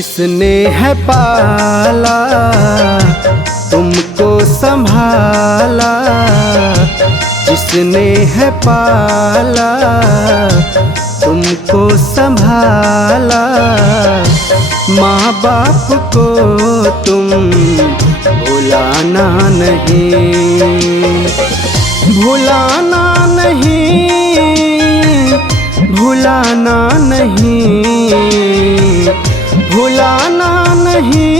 जिसने है पाला तुमको संभाला, जिसने है पाला तुमको संभाला, माँ बाप को तुम भुलाना नहीं, भुलाना नहीं, भुलाना नहीं, भुलाना नहीं,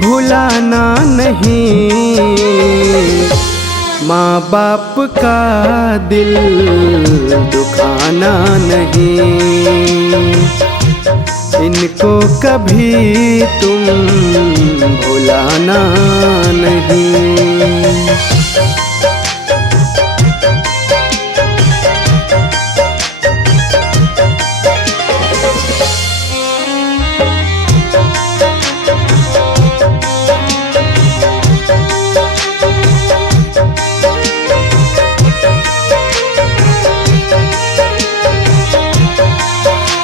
भुलाना नहीं। माँ बाप का दिल दुखाना नहीं, इनको कभी तुम भुलाना नहीं।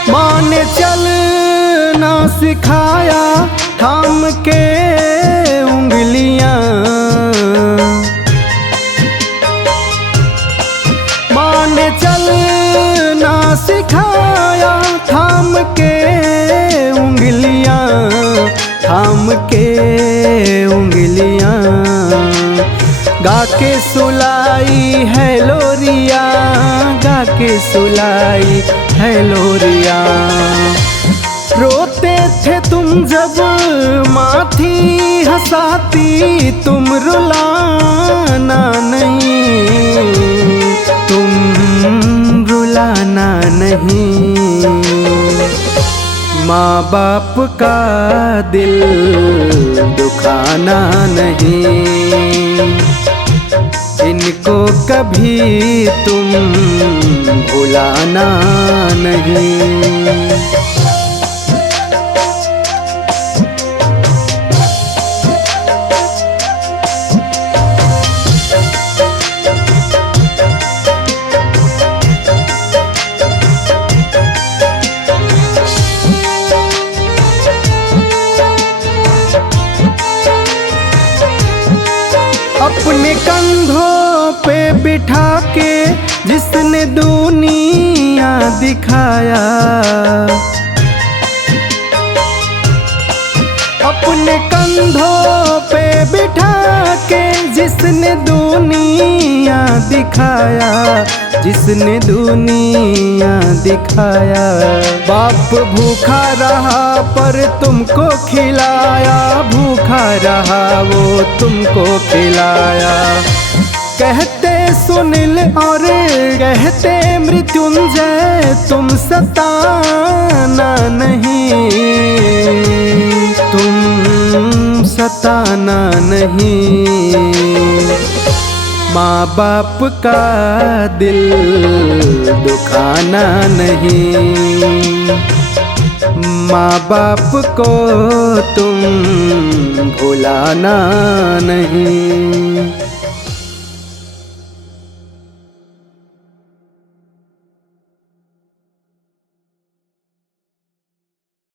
माँ ने चलना सिखाया थाम के उंगलियां, माँ ने चलना सिखाया थाम के उंगलियां, थाम के उंगलियां। गा के सुलाई है लोरिया, गा के सुलाई है लोरिया। रोते थे तुम जब माँ थी हंसाती, तुम रुलाना नहीं, तुम रुलाना नहीं। माँ बाप का दिल दुखाना नहीं, इनको कभी तुम भुलाना नहीं। अपने कंधों पे बिठा के जिसने दुनिया दिखाया, अपने कंधों पे बिठा के जिसने दुनिया दिखाया, जिसने दुनिया दिखाया। बाप भूखा रहा पर तुमको खिलाया, भूखा रहा वो तुमको खिलाया। कहते सुनील और कहते मृत्युंजय तुम सताना नहीं, तुम सताना नहीं। माँ बाप का दिल दुखाना नहीं, माँ बाप को तुम भुलाना नहीं।